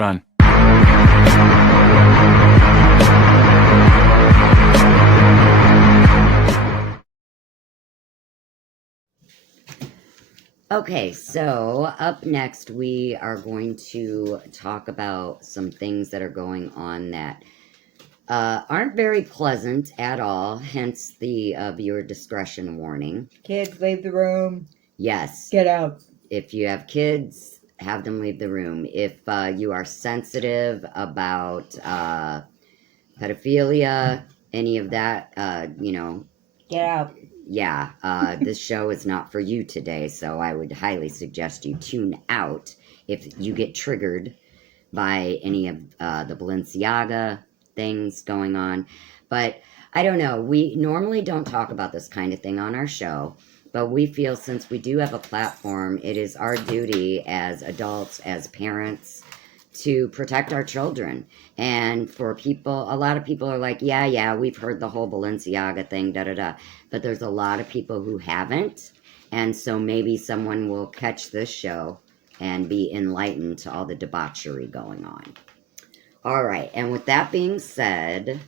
Run. Okay, so up next we are going to talk about some things that are going on that aren't very pleasant at all, hence the viewer discretion warning. Kids, leave the room. Yes. Get out. If you have kids, have them leave the room. If you are sensitive about pedophilia, any of that, Get out. yeah, this show is not for you today, so I would highly suggest you tune out if you get triggered by any of the Balenciaga things going on. But I don't know, we normally don't talk about this kind of thing on our show, but we feel since we do have a platform, it is our duty as adults, as parents, to protect our children. And for people, a lot of people are like, yeah, we've heard the whole Balenciaga thing, da-da-da. But there's a lot of people who haven't. And so maybe someone will catch this show and be enlightened to all the debauchery going on. All right. And with that being said,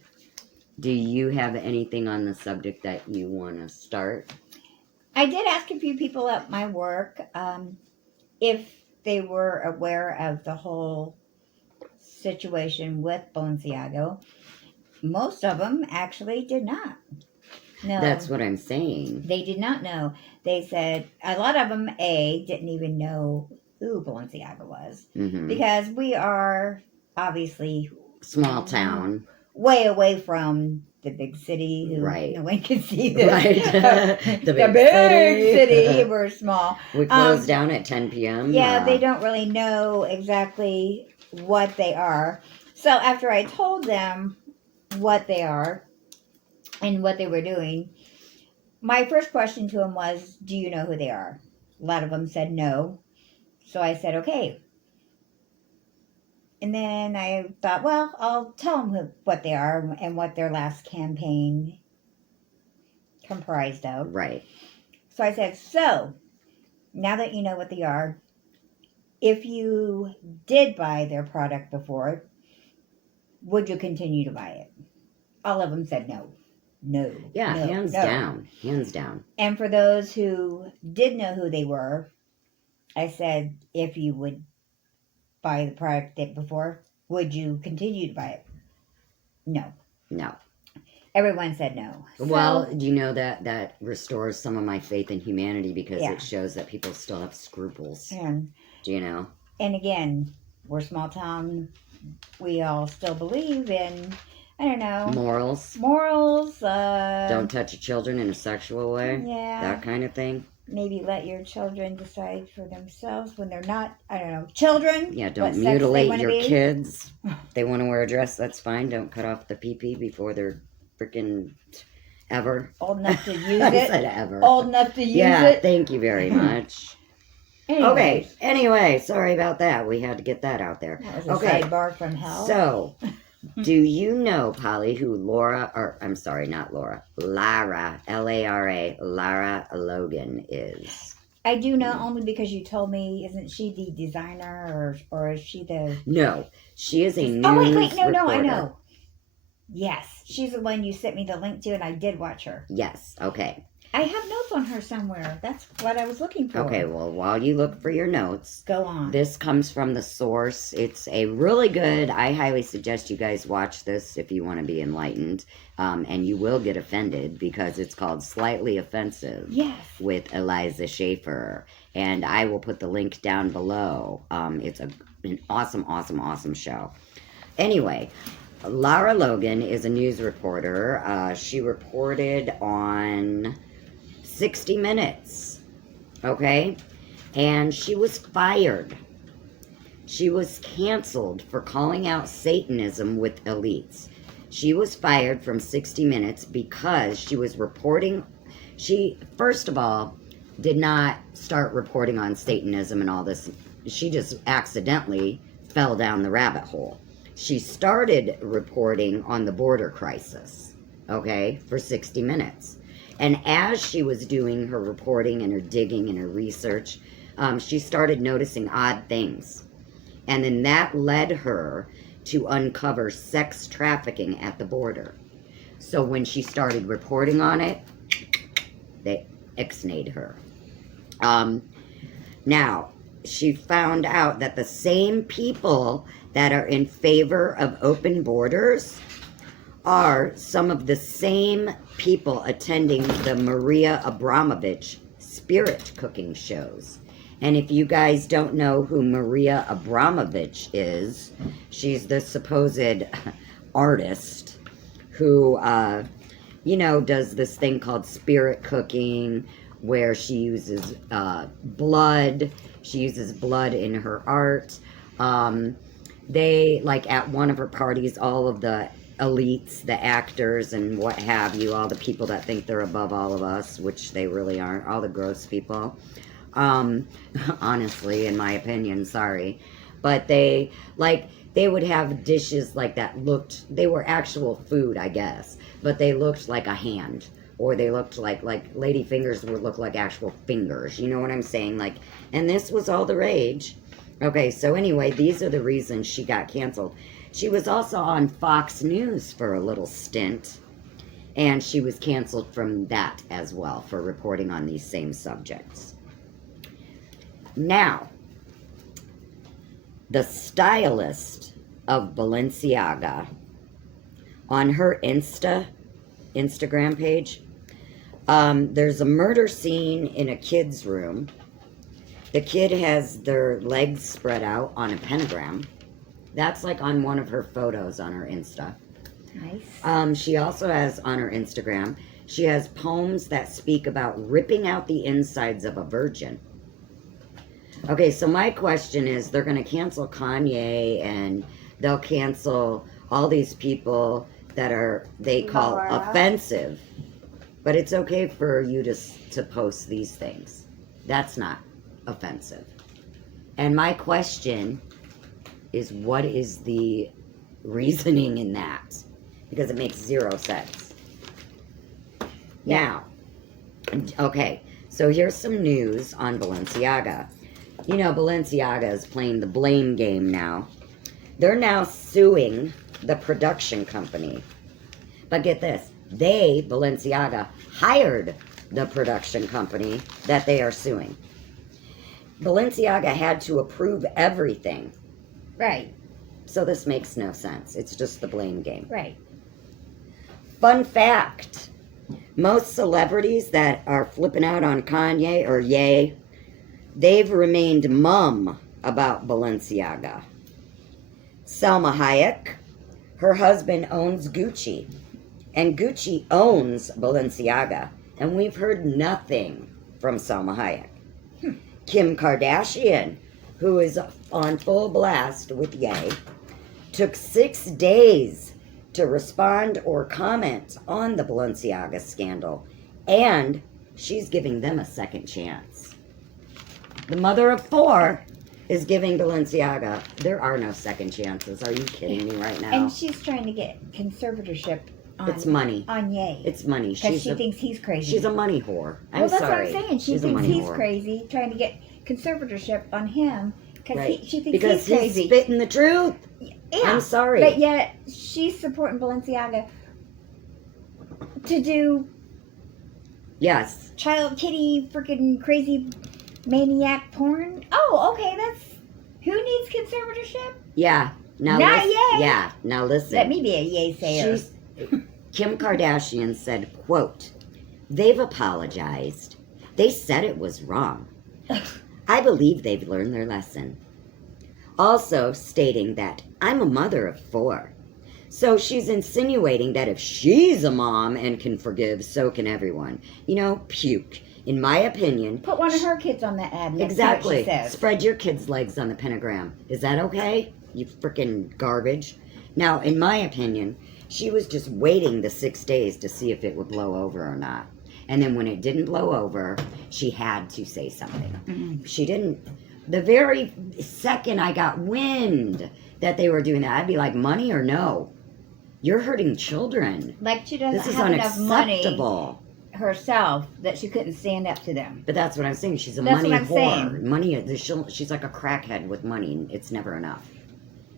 do you have anything on the subject that you want to start? I did ask a few people at my work if they were aware of the whole situation with Balenciaga. Most of them actually did not. No. That's what I'm saying. They did not know. They said a lot of them, didn't even know who Balenciaga was. Mm-hmm. Because we are obviously small town, way away from the big city. Right. No one can see this. Right. the big city. We're small. We close down at 10 p.m. Yeah, they don't really know exactly what they are. So after I told them what they are and what they were doing, my first question to them was, do you know who they are? A lot of them said no. So I said, okay. And then I thought, well, I'll tell them what they are and what their last campaign comprised of. Right. So I said, so now that you know what they are, if you did buy their product before, would you continue to buy it? All of them said no. No. Yeah, no, hands no. down. Hands down. And for those who did know who they were, I said, if you would buy the product before, would you continue to buy it? No. No. Everyone said no. Well, do you know that restores some of my faith in humanity because Yeah. it shows that people still have scruples. And, Do you know? and again, we're small town. We all still believe in, I don't know. Morals. Don't touch children in a sexual way. Yeah. That kind of thing. Maybe let your children decide for themselves when they're not, I don't know, children. Yeah, don't mutilate your kids. They want to wear a dress, that's fine. Don't cut off the pee-pee before they're freaking ever. Old enough to use I it. said ever. Old enough to use yeah, it. thank you very much. Anyways, Okay, anyway, sorry about that. We had to get that out there. that was a Okay, sidebar from hell. so, do you know, Polly, who Lara, Lara, Lara Logan is? I do know only because you told me, isn't she the designer or is she the... No, she is a news Oh, wait, no, I reporter. know. Yes, she's the one you sent me the link to and I did watch her. Yes, okay. I have notes on her somewhere. That's what I was looking for. Okay, well, while you look for your notes, Go on. this comes from the source. It's a really good, I highly suggest you guys watch this if you want to be enlightened. And you will get offended because it's called Slightly Offensive. Yes. With Eliza Schaefer. And I will put the link down below. It's an awesome show. Anyway, Lara Logan is a news reporter. She reported on 60 Minutes, okay? And she was fired. She was canceled for calling out Satanism with elites. She was fired from 60 Minutes because she was reporting. She, first of all, did not start reporting on Satanism and all this. She just accidentally fell down the rabbit hole. She started reporting on the border crisis, okay, for 60 Minutes. And as she was doing her reporting and her digging and her research, she started noticing odd things. And then that led her to uncover sex trafficking at the border. So when she started reporting on it, they ixnayed her. Now, she found out that the same people that are in favor of open borders are some of the same people attending the Maria Abramovich spirit cooking shows. And if you guys don't know who Maria Abramovich is, she's the supposed artist who, does this thing called spirit cooking, where she uses blood. She uses blood in her art. They, like, at one of her parties, all of the elites, the actors and what have you, all the people that think they're above all of us, which they really aren't, all the gross people, honestly, in my opinion, sorry, but they would have dishes like that they were actual food, I guess, but they looked like a hand, or they looked like lady fingers would look like actual fingers, you know what I'm saying, like, and this was all the rage. Okay, so anyway, these are the reasons she got canceled. She was also on Fox News for a little stint, and she was canceled from that as well for reporting on these same subjects. Now, the stylist of Balenciaga, on her Instagram page, there's a murder scene in a kid's room. The kid has their legs spread out on a pentagram. That's like on one of her photos on her Insta. Nice. She also has on her Instagram, she has poems that speak about ripping out the insides of a virgin. Okay, so my question is, they're going to cancel Kanye, and they'll cancel all these people that they call offensive. But it's okay for you to post these things. That's not offensive. And my question is, what is the reasoning in that? Because it makes zero sense. Now, okay, so here's some news on Balenciaga. You know, Balenciaga is playing the blame game now. They're now suing the production company. But get this, Balenciaga, hired the production company that they are suing. Balenciaga had to approve everything. Right. So this makes no sense. It's just the blame game. Right. Fun fact. Most celebrities that are flipping out on Kanye or Ye, they've remained mum about Balenciaga. Salma Hayek, her husband owns Gucci, and Gucci owns Balenciaga, and we've heard nothing from Salma Hayek. Kim Kardashian, who is on full blast with Ye, took 6 days to respond or comment on the Balenciaga scandal, and she's giving them a second chance. The mother of 4 is giving Balenciaga, there are no second chances. Are you kidding me right now? And she's trying to get conservatorship on, it's money. On Ye. It's money. Because she thinks he's crazy. She's a money whore. Well, that's sorry. what I'm saying. She thinks he's crazy, trying to get conservatorship on him because she thinks he's crazy. He's spitting the truth. Yeah. I'm sorry. But yet, she's supporting Balenciaga to do child kitty freaking crazy maniac porn. Oh, okay, who needs conservatorship? Yeah. Now not Ye. Yeah. Now listen. Let me be a Ye sayer. Kim Kardashian said, quote, "They've apologized. They said it was wrong. I believe they've learned their lesson." Also stating that, "I'm a mother of 4. So she's insinuating that if she's a mom and can forgive, so can everyone. You know, puke. In my opinion... Put one of her kids on that ad. Exactly. Spread your kids' legs on the pentagram. Is that okay? You freaking garbage. Now, in my opinion, she was just waiting the 6 days to see if it would blow over or not. And then when it didn't blow over, she had to say something. Mm-hmm. She didn't... The very second I got wind that they were doing that, I'd be like, money or no? You're hurting children. Like she doesn't this is have enough money. unacceptable. herself that she couldn't stand up to them. But that's what I'm saying. She's a That's money what I'm whore. saying. Money. She's like a crackhead with money, and it's never enough.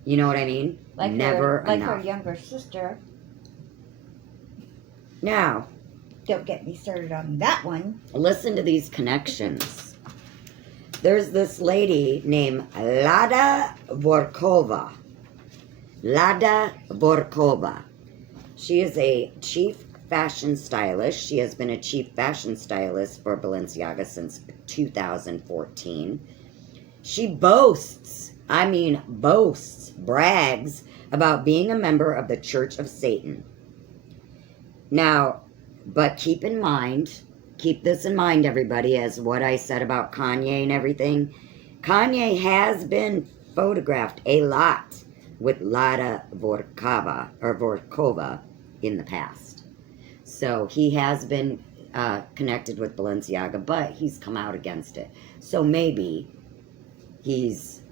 You know what I mean? Like never her, like enough. her younger sister. Now, Don't get me started on that one. listen to these connections. There's this lady named Lada Vorkova. Lada Vorkova. She is a chief fashion stylist. She has been a chief fashion stylist for Balenciaga since 2014. She boasts, brags about being a member of the Church of Satan. Now, but keep this in mind, everybody, as what I said about Kanye and everything. Kanye has been photographed a lot with Lada Vorkova in the past. So he has been connected with Balenciaga, but he's come out against it. So maybe he's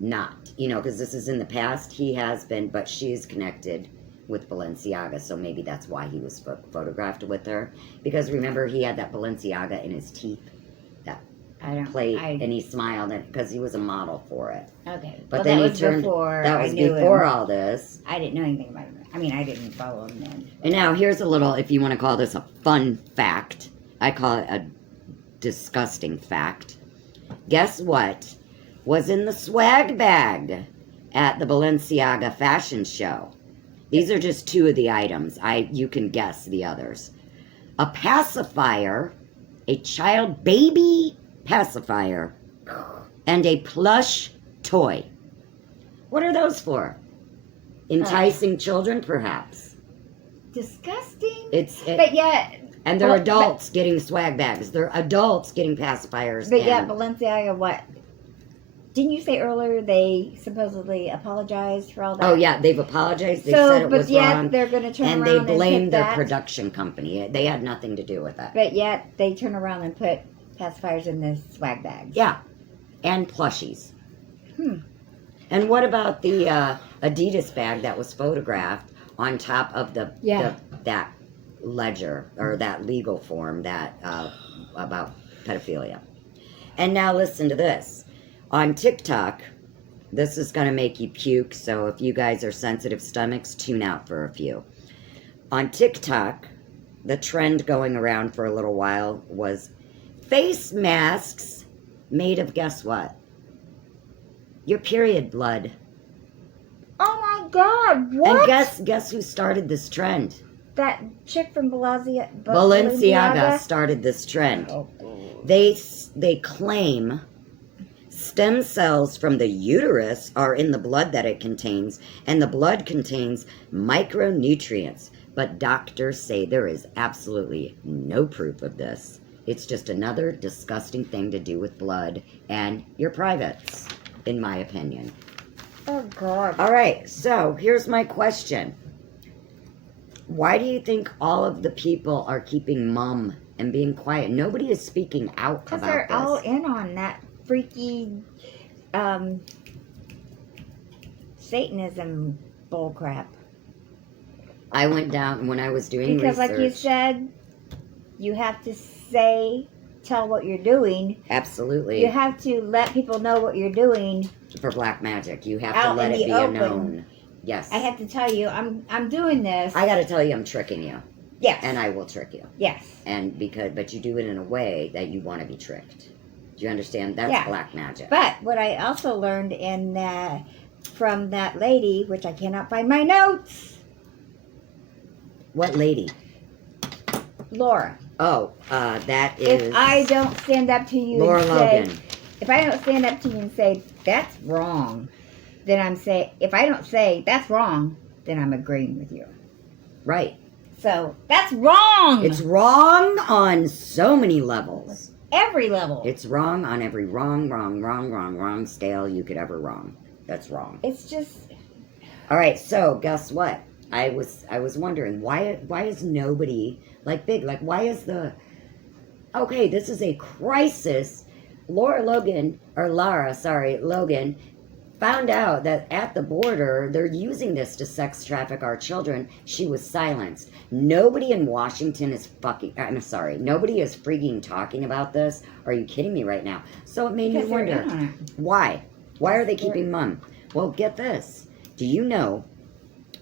not, because this is in the past. He has been, but she is connected with Balenciaga, so maybe that's why he was photographed with her. Because remember, he had that Balenciaga in his teeth, that plate, and he smiled because he was a model for it. Okay, But well, then that he was turned. before That was I knew before him. all this. I didn't know anything about him. I mean, I didn't follow him then. And now here's a little, if you want to call this a fun fact, I call it a disgusting fact. Guess what was in the swag bag at the Balenciaga fashion show? These are just two of the items. You can guess the others. A pacifier, a child baby pacifier, and a plush toy. What are those for? Enticing children, perhaps. Disgusting. But yet, and they're adults getting swag bags. They're adults getting pacifiers. But yet, Balenciaga, what? Didn't you say earlier they supposedly apologized for all that? Oh yeah, they've apologized. They said it was wrong. They're going to turn and around they blamed and put their that. production company. They had nothing to do with that. But yet they turn around and put pacifiers in the swag bags. Yeah, and plushies. And what about the Adidas bag that was photographed on top of that ledger or that legal form that about pedophilia? And now listen to this. On TikTok, this is going to make you puke, so if you guys are sensitive stomachs, tune out for a few. On TikTok, the trend going around for a little while was face masks made of, guess what? Your period blood. Oh my God! What? And guess who started this trend? That chick from Balenciaga started this trend. Oh. They claim stem cells from the uterus are in the blood that it contains, and the blood contains micronutrients. But doctors say there is absolutely no proof of this. It's just another disgusting thing to do with blood and your privates, in my opinion. Oh, God. All right, so here's my question. Why do you think all of the people are keeping mum and being quiet? Nobody is speaking out about this. Because they're all in on that freaky Satanism bullcrap. I went down when I was doing because research. Like you said, you have to tell what you're doing. Absolutely. You have to let people know what you're doing. For black magic, you have to Out let in it the be open. known. Yes. I have to tell you, I'm doing this. I got to tell you, I'm tricking you. Yes. And I will trick you. Yes. But you do it in a way that you want to be tricked. Do you understand? That's black magic. But what I also learned from that lady, which I cannot find my notes. What lady? Laura. Oh, that is. If I don't stand up to you Laura and say, Logan. If I don't stand up to you and say that's wrong, then if I don't say that's wrong, then I'm agreeing with you. Right. So that's wrong. It's wrong on so many levels. Every level. It's wrong on every wrong scale you could ever wrong. That's wrong. It's just. All right. So guess what? I was wondering why is nobody why is this is a crisis. Lara Logan found out that at the border, they're using this to sex traffic our children. She was silenced. Nobody in Washington is I'm sorry, nobody is freaking talking about this. Are you kidding me right now? So it made me wonder, why? Why are they keeping mum? Well, get this. Do you know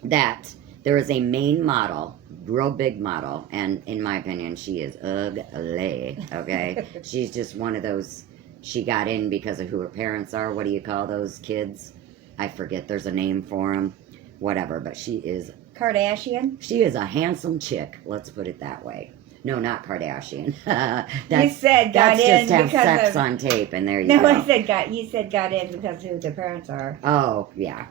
that there is a main model, real big model, and in my opinion, she is ugly, okay? She's just one of those, she got in because of who her parents are. What do you call those kids? I forget, there's a name for them. Whatever, but she is... Kardashian? She is a handsome chick, let's put it that way. No, not Kardashian. You said got in just have because sex of... on tape, and there you No, go. you said got in because of who their parents are. Oh, yeah.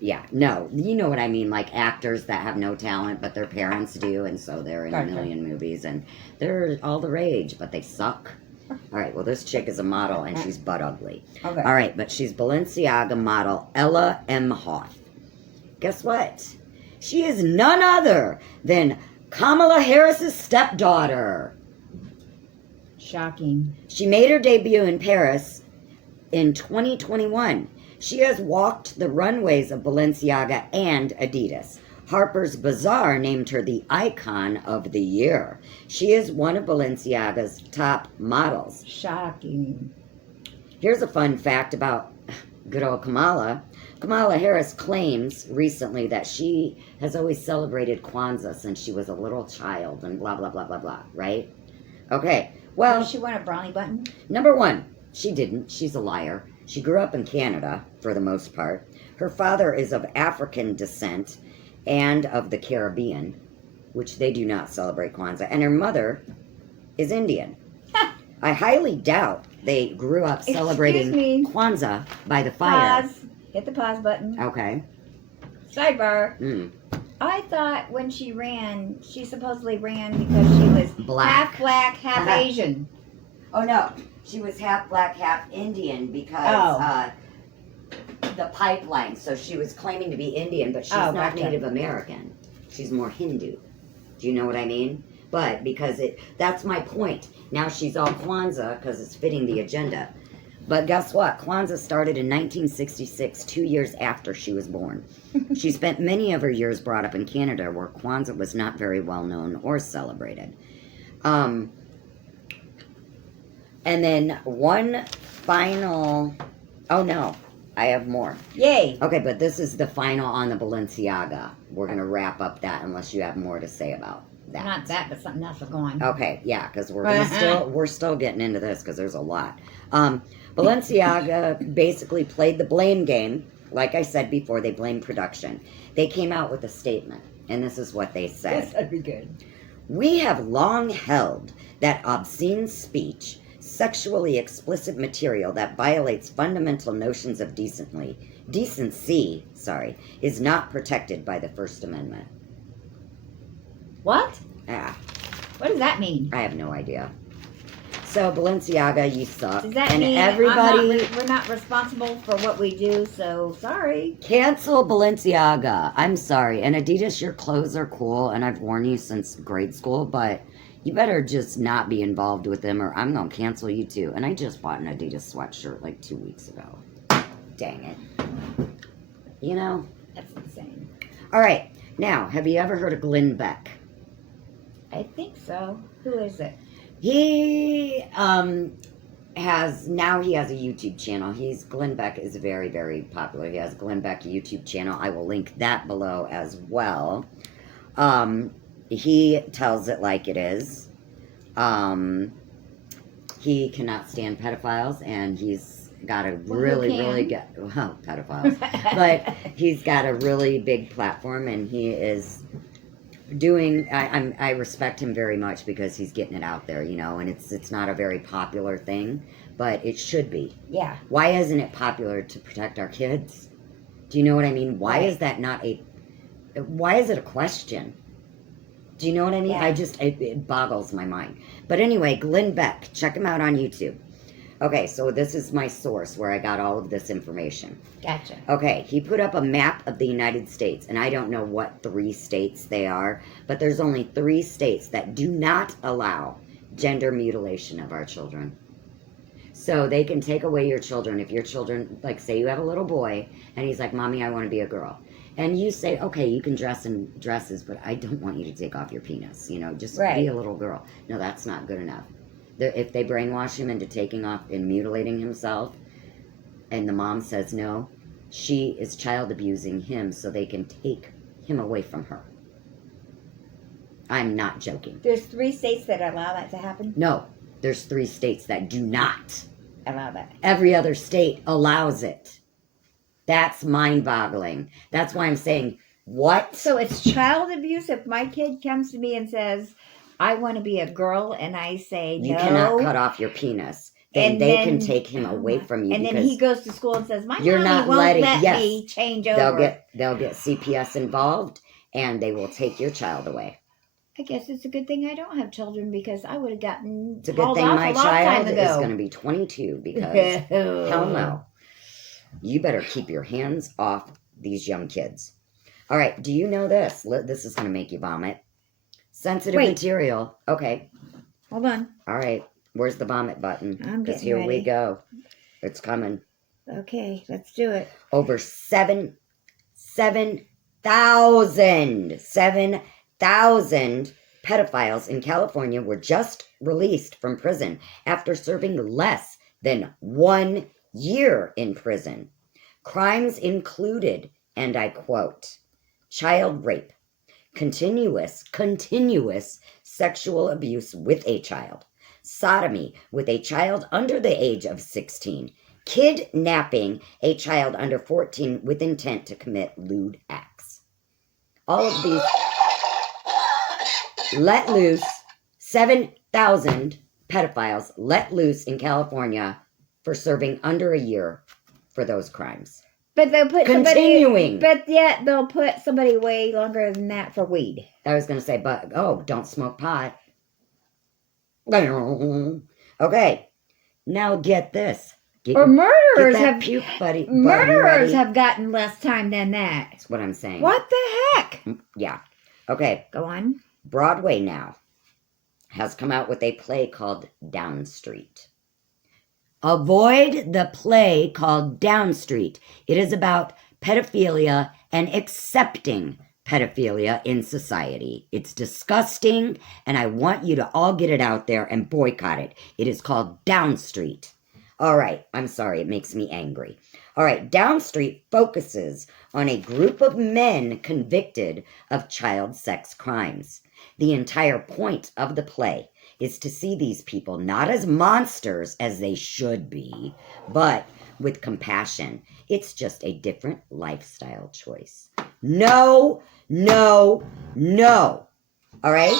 Yeah, no, you know what I mean, like actors that have no talent, but their parents do, and so they're in a million movies, and they're all the rage, but they suck. All right, well, this chick is a model, and she's butt ugly. Okay. All right, but she's Balenciaga model Ella M. Hoth. Guess what? She is none other than Kamala Harris's stepdaughter. Shocking. She made her debut in Paris in 2021. She has walked the runways of Balenciaga and Adidas. Harper's Bazaar named her the icon of the year. She is one of Balenciaga's top models. Shocking. Here's a fun fact about good old Kamala. Kamala Harris claims recently that she has always celebrated Kwanzaa since she was a little child and blah, blah, blah, blah, blah, right? Okay, well... Does she want a brownie button? Number one, she didn't. She's a liar. She grew up in Canada, for the most part. Her father is of African descent and of the Caribbean, which they do not celebrate Kwanzaa. And her mother is Indian. I highly doubt they grew up celebrating Kwanzaa by the fire. Pause. Hit the pause button. Okay. Sidebar. I thought when she ran, she supposedly ran because she was half black, half Asian. Oh, no. She was half black, half Indian because the pipeline. So she was claiming to be Indian, but she's not Native American. She's more Hindu. Do you know what I mean? But because that's my point. Now she's all Kwanzaa because it's fitting the agenda. But guess what? Kwanzaa started in 1966, 2 years after she was born. She spent many of her years brought up in Canada where Kwanzaa was not very well known or celebrated. And then one final... Oh, no. I have more. Yay. Okay, but this is the final on the Balenciaga. We're going to wrap up that unless you have more to say about that. Not that, but something else will go on. Okay, yeah, because we're still getting into this because there's a lot. Balenciaga basically played the blame game. Like I said before, they blamed production. They came out with a statement, and this is what they said. This would be good. We have long held that obscene speech, sexually explicit material that violates fundamental notions of decency, is not protected by the First Amendment. What? Ah, What does that mean? I have no idea. So Balenciaga, you suck. Does that and mean everybody we're not responsible for what we do? So sorry. cancel Balenciaga. I'm sorry. And Adidas, your clothes are cool, and I've worn you since grade school, but you better just not be involved with them, or I'm gonna cancel you too. And I just bought an Adidas sweatshirt like 2 weeks ago. Dang it. You know? That's insane. All right. Now, have you ever heard of Glen Beck? I think so. Who is it? He has a YouTube channel. Glen Beck is very, very popular. He has a Glen Beck YouTube channel. I will link that below as well. He tells it like it is. He cannot stand pedophiles, and he's got a really good, well, pedophiles, but he's got a really big platform, and he is doing, I respect him very much because he's getting it out there, you know, and it's not a very popular thing, but it should be. Yeah. Why isn't it popular to protect our kids? Do you know what I mean? Why is that not why is it a question? Do you know what I mean? Yeah. It boggles my mind. But anyway, Glen Beck, check him out on YouTube. Okay, so this is my source where I got all of this information. Gotcha. Okay, he put up a map of the United States, and I don't know what 3 states they are, but there's only 3 states that do not allow gender mutilation of our children. So they can take away your children. If your children, like say you have a little boy and he's like, Mommy, I want to be a girl. And you say, okay, you can dress in dresses, but I don't want you to take off your penis. Just be a little girl. No, that's not good enough. If they brainwash him into taking off and mutilating himself, and the mom says no, she is child abusing him so they can take him away from her. I'm not joking. There's 3 states that allow that to happen? No, there's 3 states that do not allow that. Every other state allows it. That's mind-boggling. That's why I'm saying, what? So it's child abuse if my kid comes to me and says, I want to be a girl, and I say no. You cannot cut off your penis. Then they can take him away from you. And then he goes to school and says, my you're mommy not won't letting, let me change over. They'll get CPS involved, and they will take your child away. I guess it's a good thing I don't have children, because I would have gotten It's a good thing my child is going to be 22, because hell no. You better keep your hands off these young kids. All right, do you know this? This is going to make you vomit. Sensitive material. Okay. Hold on. All right. Where's the vomit button? I'm getting here ready. We go. It's coming. Okay, let's do it. Over 7,000 pedophiles in California were just released from prison after serving less than 1 year in prison. Crimes included, and I quote, child rape, continuous sexual abuse with a child, sodomy with a child under the age of 16, kidnapping a child under 14 with intent to commit lewd acts. All of these let loose, 7,000 pedophiles let loose in California for serving under a year for those crimes. But they'll put continuing. But yet they'll put somebody way longer than that for weed. I was going to say, but don't smoke pot. Okay, now get this. Murderers have gotten less time than that. That's what I'm saying. What the heck? Yeah. Okay. Go on. Broadway now has come out with a play called Down Street. Avoid the play called Down Street. It is about pedophilia and accepting pedophilia in society. It's disgusting, and I want you to all get it out there and boycott it. It is called Down Street. All right, I'm sorry, it makes me angry. All right, Down Street focuses on a group of men convicted of child sex crimes. The entire point of the play is to see these people not as monsters as they should be, but with compassion. It's just a different lifestyle choice. No, no, no. All right?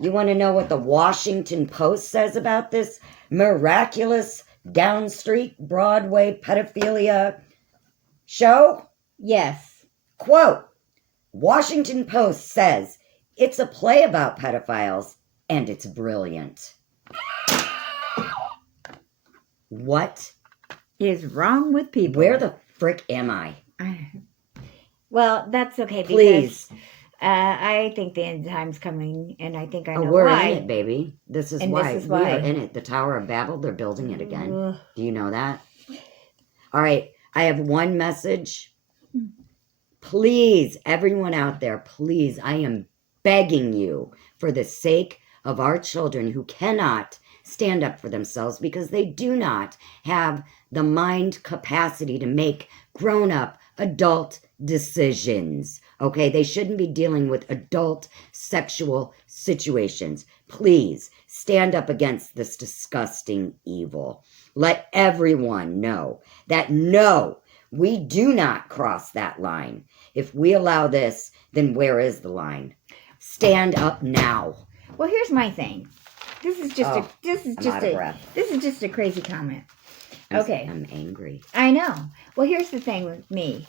You want to know what the Washington Post says about this miraculous Down Street Broadway pedophilia show? Yes. Quote, Washington Post says, it's a play about pedophiles, and it's brilliant. What is wrong with people? Where the frick am I? Well, that's okay. Please. Because, I think the end time's coming, and I think I know we're why. in it, baby. This is why. We are in it. The Tower of Babel, they're building it again. Do you know that? All right. I have one message. Please, everyone out there, please, I am begging you for the sake of our children who cannot stand up for themselves because they do not have the mind capacity to make grown-up adult decisions. Okay, they shouldn't be dealing with adult sexual situations. Please stand up against this disgusting evil. Let everyone know that no, we do not cross that line. If we allow this, then where is the line? Stand up now. Well, here's my thing. This is just a crazy comment. Okay. I'm angry. I know. Well, here's the thing with me.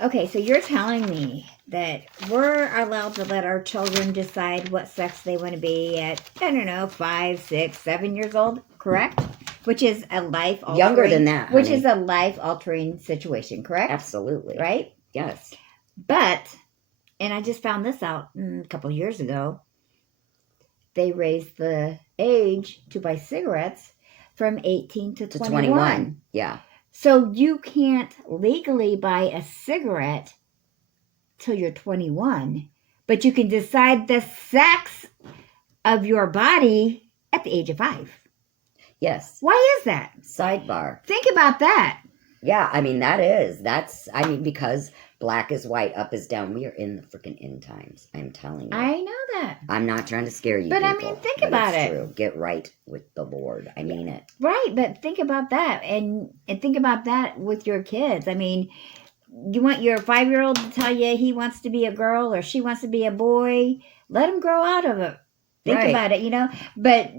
Okay, so you're telling me that we're allowed to let our children decide what sex they want to be at, I don't know, 5, 6, 7 years old, correct? Which is a life-altering... Younger than that, honey. Which is a life-altering situation, correct? Absolutely. Right? Yes. But, and I just found this out a couple of years ago, they raised the age to buy cigarettes from 18 to To 21. 21. Yeah. So you can't legally buy a cigarette till you're 21, but you can decide the sex of your body at the age of 5. Yes. Why is that? Sidebar. Think about that. Yeah, I mean, because black is white, up is down. We are in the freaking end times. I'm telling you. I know that. I'm not trying to scare you, But I people, mean, think but about it's it. true. Get right with the Lord. I mean it. Right, but think about that, and think about that with your kids. I mean, you want your 5-year-old to tell you he wants to be a girl or she wants to be a boy. Let him grow out of it. Think Right. about it, but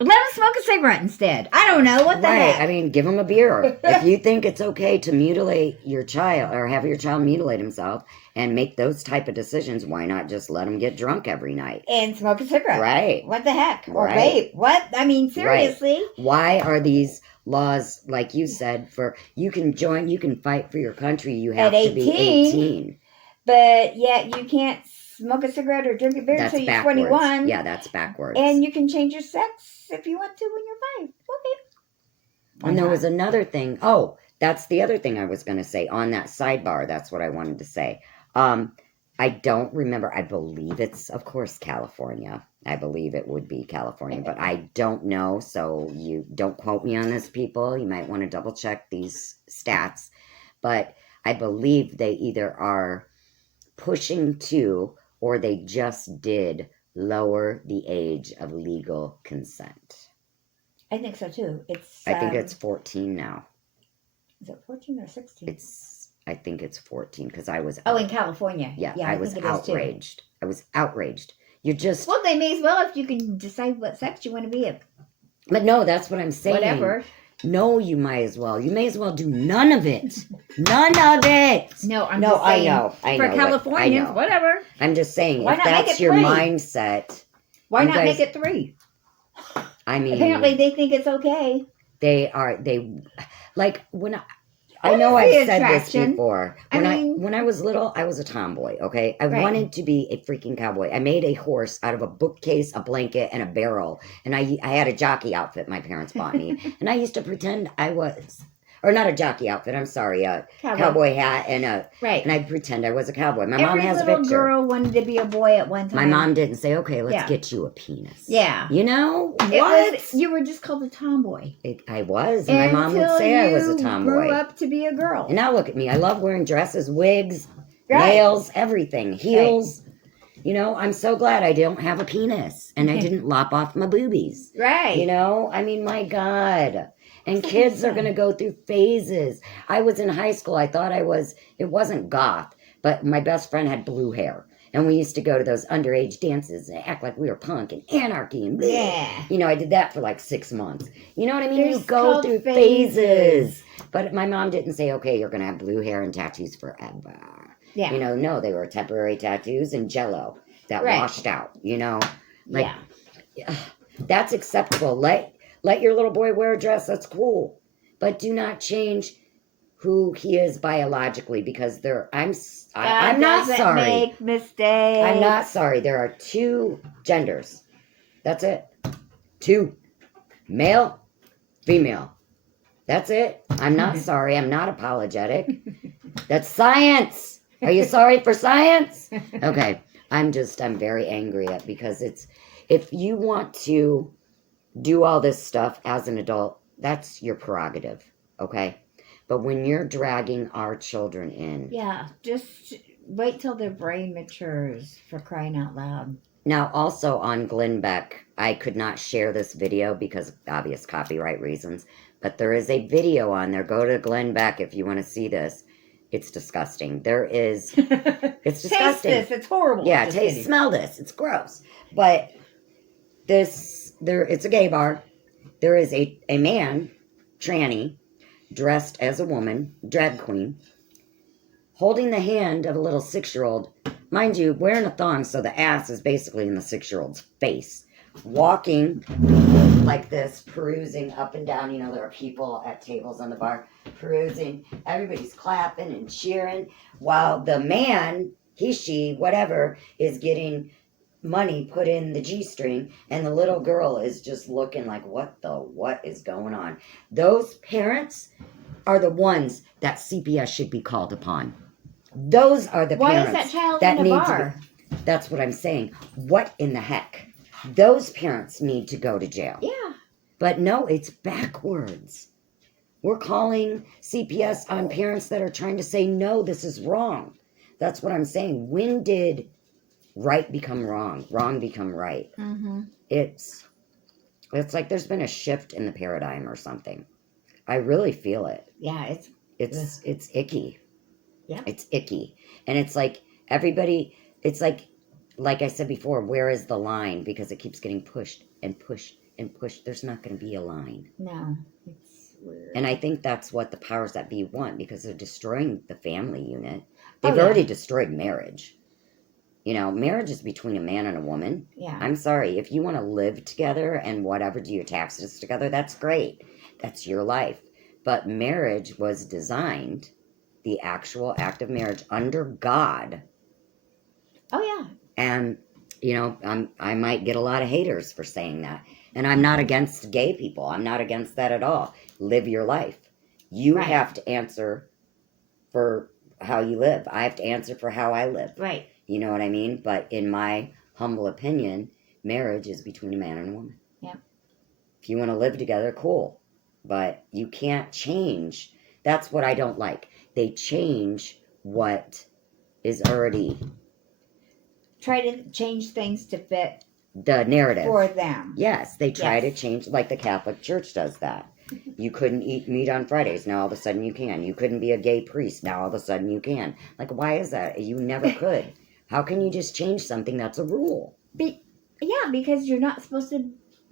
let him smoke a cigarette instead. I don't know. What the Right. heck? I mean, give him a beer. If you think it's okay to mutilate your child or have your child mutilate himself and make those type of decisions, why not just let him get drunk every night? And smoke a cigarette. Right. What the heck? Or Right. vape. What? I mean, seriously. Right. Why are these laws, like you said, for you can fight for your country, you have At to be 18. But yet you can't smoke a cigarette or drink a beer That's until you're backwards. 21. Yeah, that's backwards. And you can change your sex if you want to when you're 5. Okay. And there was another thing. Oh, that's the other thing I was going to say on that sidebar. That's what I wanted to say. I don't remember. I believe it's, of course, California. I believe it would be California, but I don't know. So you don't quote me on this, people. You might want to double check these stats. But I believe they either are pushing to or they just did lower the age of legal consent. I think so too. I think it's 14 now. Is it 14 or 16? I think it's 14 because I was. In California. Yeah, I was think it is, too. outraged. I was outraged. You're just. Well, they may as well if you can decide what sex you want to be. But no, that's what I'm saying. Whatever. No, you might as well. You may as well do none of it. None of it. No, I'm just saying. I know. For Californians, whatever. I'm just saying, Why if not make that's it your 3? mindset. Why not make it 3? I mean, apparently they think it's okay. They like when I know I've said this before. When I was little, I was a tomboy, okay? I wanted to be a freaking cowboy. I made a horse out of a bookcase, a blanket, and a barrel. And I had a jockey outfit my parents bought me. And I used to pretend I was, or not a jockey outfit, I'm sorry, a cowboy hat and and I'd pretend I was a cowboy. My mom has a picture. Every little girl wanted to be a boy at one time. My mom didn't say, okay, let's get you a penis. Yeah. You know? What? You were just called a tomboy. I was. And my mom would say I was a tomboy. Grew up to be a girl. And now look at me. I love wearing dresses, wigs, nails, everything. Heels. Right. You know, I'm so glad I don't have a penis. And I didn't lop off my boobies. Right. You know? I mean, my God. And kids are going to go through phases. I was in high school. I thought it wasn't goth, but my best friend had blue hair. And we used to go to those underage dances and act like we were punk and anarchy and bleh. Yeah. You know, I did that for like 6 months. You know what I mean? There's you go through phases. But my mom didn't say, okay, you're going to have blue hair and tattoos forever. Yeah. You know, no, they were temporary tattoos and jello that washed out, you know? Like, that's acceptable. Let your little boy wear a dress. That's cool. But do not change who he is biologically because I'm not sorry. Make mistakes. I'm not sorry. There are 2 genders. That's it. 2. Male, female. That's it. I'm not sorry. I'm not apologetic. That's science. Are you sorry for science? Okay. I'm very angry at because if you want to do all this stuff as an adult, that's your prerogative, okay? But when you're dragging our children in... Yeah, just wait till their brain matures, for crying out loud. Now, also on Glen Beck, I could not share this video because of obvious copyright reasons, but there is a video on there. Go to Glen Beck if you want to see this. It's disgusting. It's disgusting. Taste this. It's horrible. Yeah, smell this. It's gross. But it's a gay bar. There is a man, tranny, dressed as a woman, drag queen, holding the hand of a little 6-year-old, mind you, wearing a thong, so the ass is basically in the 6-year-old's face, walking like this, perusing up and down. You know, there are people at tables on the bar perusing. Everybody's clapping and cheering, while the man, he, she, whatever, is getting money put in the G-string, and the little girl is just looking like, what is going on? Those parents are the ones that CPS should be called upon. Those are the Why parents is that child that in a need bar? to be. That's what I'm saying. What in the heck? Those parents need to go to jail. Yeah. But no, it's backwards. We're calling CPS on parents that are trying to say, no, this is wrong. That's what I'm saying. When did right become wrong? Wrong become right? Mm-hmm. It's like there's been a shift in the paradigm or something. I really feel it. Yeah, It's icky. Yeah. It's icky. And it's like everybody, it's like I said before, where is the line? Because it keeps getting pushed and pushed and pushed. There's not going to be a line. No, it's weird. And I think that's what the powers that be want, because they're destroying the family unit. They've yeah. already destroyed marriage. You know, marriage is between a man and a woman. Yeah. I'm sorry. If you want to live together and whatever, do your taxes together, that's great. That's your life. But marriage was designed, the actual act of marriage, under God. Oh, yeah. And, you know, I might get a lot of haters for saying that. And I'm not against gay people. I'm not against that at all. Live your life. You Right. have to answer for how you live. I have to answer for how I live. Right. You know what I mean? But in my humble opinion, marriage is between a man and a woman. Yeah. If you want to live together, cool. But you can't change. That's what I don't like. They change what is already... Try to change things to fit the narrative. For them. Yes, they try Yes. to change, like the Catholic Church does that. You couldn't eat meat on Fridays, now all of a sudden you can. You couldn't be a gay priest, now all of a sudden you can. Like, why is that? You never could. How can you just change something that's a rule? Yeah, because you're not supposed to...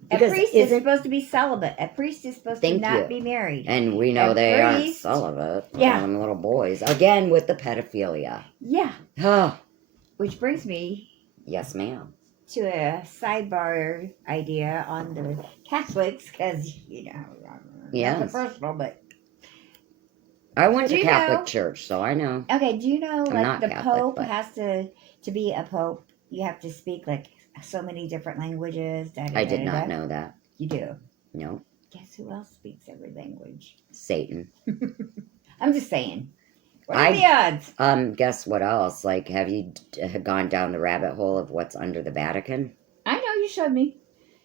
Because a priest is supposed to be celibate. A priest is supposed to not be married. And we know they aren't priest- celibate. Yeah. Them little boys. Again, with the pedophilia. Yeah. Oh, Which brings me yes, ma'am. to a sidebar idea on the Catholics, because, you know, Yes. nothing personal, but... I went Do to you Catholic know- church, so I know. Okay, do you know, I'm like, not the Catholic, Pope but- has to be a Pope, you have to speak, like, so many different languages. I did not know that. You do. No. Guess who else speaks every language? Satan. I'm just saying. What are the odds? Guess what else? Like, have you gone down the rabbit hole of what's under the Vatican? I know, you showed me.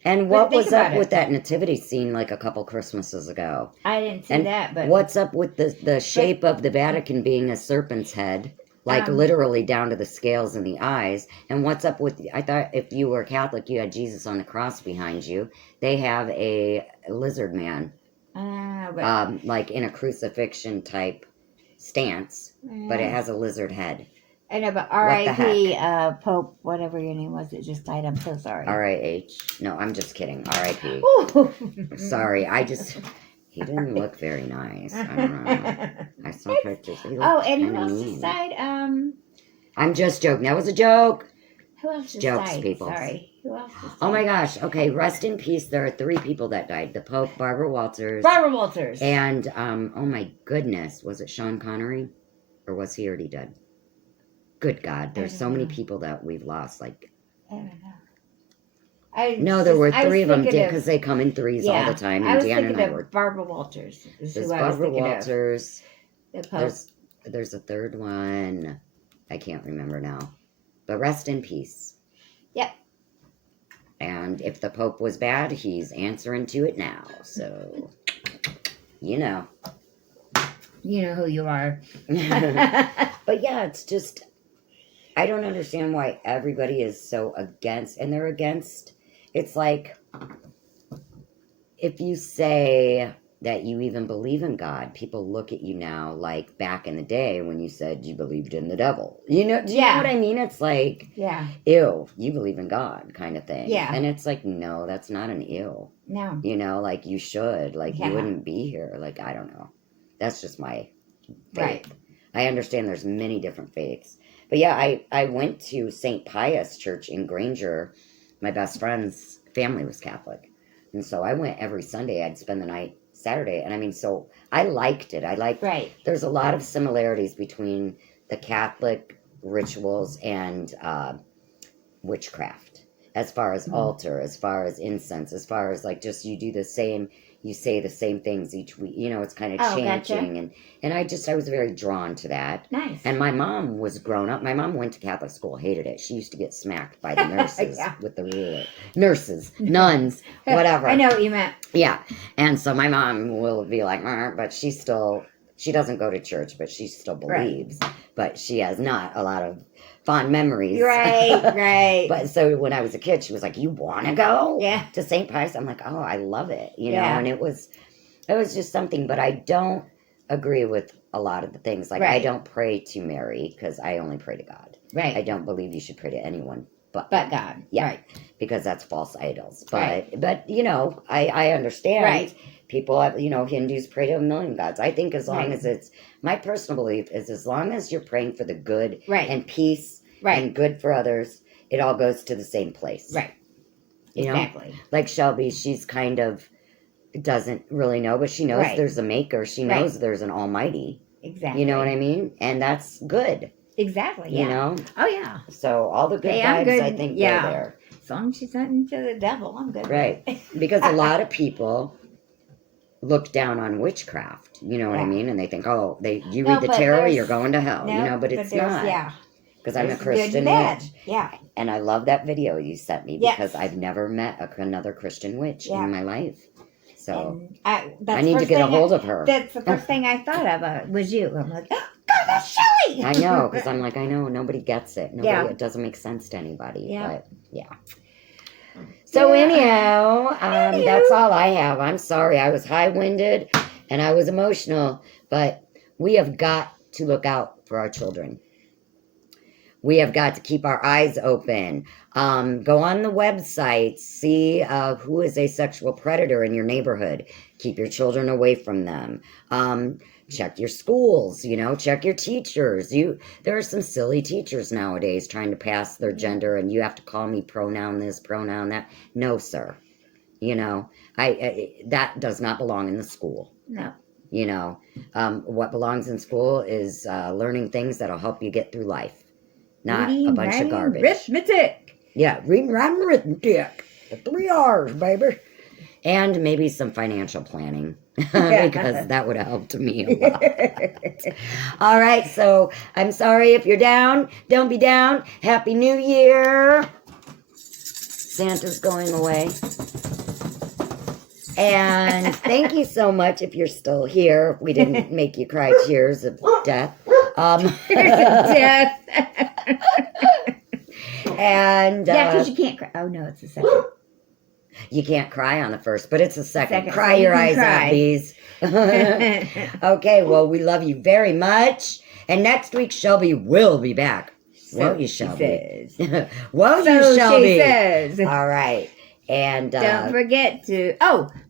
And But what think was up about it. with that nativity scene like a couple Christmases ago? I didn't see And that, but... what's up with the shape of the Vatican being a serpent's head? Like, literally down to the scales in the eyes. And what's up with... I thought if you were Catholic, you had Jesus on the cross behind you. They have a lizard man. Like in a crucifixion type stance. But it has a lizard head. I know, but the R.I.P. Pope, whatever your name was, that just died. I'm so sorry. R.I.H. No, I'm just kidding. R.I.P. Sorry, he didn't look very nice. I don't know. I saw pictures. He looked and who kinda else mean. just died? I'm just joking. That was a joke. Who else just Jokes, died? people. Sorry. Who else just died? Oh my gosh. Okay, rest in peace. There are 3 people that died. The Pope, Barbara Walters. Barbara Walters. And, oh my goodness. Was it Sean Connery? Or was he already dead? Good God. There's so many people that we've lost. Like, I don't know. no, there were 3 of them because they come in threes all the time. I And was Dan and thinking I of were. Barbara Walters. Is There's who I was Barbara thinking Walters. of. The Pope. There's a third one. I can't remember now. But rest in peace. Yep. And if the Pope was bad, he's answering to it now. So, you know. You know who you are. But yeah, it's just, I don't understand why everybody is so against, and they're against, it's like, if you say that you even believe in God, people look at you now like back in the day when you said you believed in the devil. You know, do you know what I mean? It's like, ew, you believe in God kind of thing. Yeah. And it's like, no, that's not an ew. No. You know, like you should, like you wouldn't be here. Like, I don't know. That's just my faith. Right. I understand there's many different faiths. But yeah, I went to St. Pius Church in Granger. My best friend's family was Catholic. And so I went every Sunday. I'd spend the night Saturday. And I mean, so I liked it. There's a lot of similarities between the Catholic rituals and witchcraft. as far as altar, as far as incense, as far as like just you do the same, you say the same things each week. You know, it's kind of changing. Gotcha. And I was very drawn to that. Nice. And my mom was grown up. My mom went to Catholic school, hated it. She used to get smacked by the nurses with the ruler. Nurses, nuns, whatever. I know what you meant. Yeah. And so my mom will be like, but she doesn't go to church, but she still believes. Right. But she has not a lot of fond memories. Right. But so when I was a kid, she was like, you want to go to St. Pius? I'm like, oh, I love it. You know, and it was just something, but I don't agree with a lot of the things. Like, I don't pray to Mary because I only pray to God. Right. I don't believe you should pray to anyone but God. Yeah. Right. Because that's false idols. But you know, I understand. Right. People have, you know, Hindus pray to a million gods. I think as long as it's, my personal belief is as long as you're praying for the good and peace and good for others, it all goes to the same place. Right. You exactly. know? Like Shelby, she's kind of doesn't really know, but she knows there's a maker. She knows there's an almighty. Exactly. You know what I mean? And that's good. Exactly. You know? Oh, yeah. So all the good vibes, I think, go there. As long as she's not into the devil, I'm good. Right. Because a lot of people look down on witchcraft, you know what I mean? And they think, you read the tarot, you're going to hell, you know, but it's not. Yeah. Because I'm a Christian witch. Yeah. And I love that video you sent me because I've never met another Christian witch in my life. So I need to get a hold of her. That's the first thing I thought of was you. I'm like, oh, God, that's Shelley! I know, because I'm like, I know, nobody gets it. It doesn't make sense to anybody. Yeah. But, yeah. So anyhow, that's all I have. I'm sorry. I was high-winded and I was emotional, but we have got to look out for our children. We have got to keep our eyes open. Go on the website, see who is a sexual predator in your neighborhood. Keep your children away from them. Check your schools, you know, check your teachers. There are some silly teachers nowadays trying to pass their gender and you have to call me pronoun this, pronoun that. No, sir. You know, that does not belong in the school. No. You know, what belongs in school is learning things that'll help you get through life. Not reading, a bunch of garbage. Arithmetic. Yeah, reading, writing, arithmetic. The 3 R's, baby. And maybe some financial planning. Because that would have helped me a lot. All right, so I'm sorry if you're down. Don't be down. Happy New Year. Santa's going away. And thank you so much if you're still here. We didn't make you cry tears of death. Death. And because you can't cry. Oh no, it's the second. You can't cry on the first, but it's the second. Cry your eyes out, bees. Okay, well, we love you very much. And next week, Shelby will be back. Won't you, Shelby? Won't you, Shelby? She says. All right. And don't forget to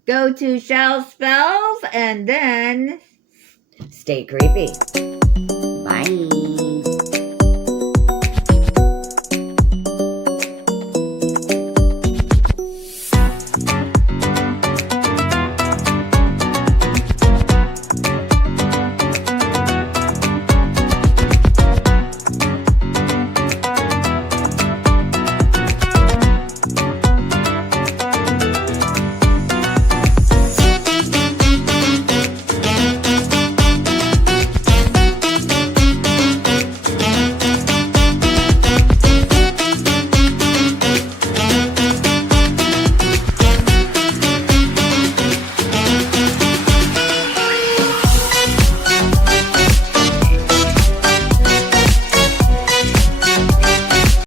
go to Shell Spells and then stay creepy. Bye.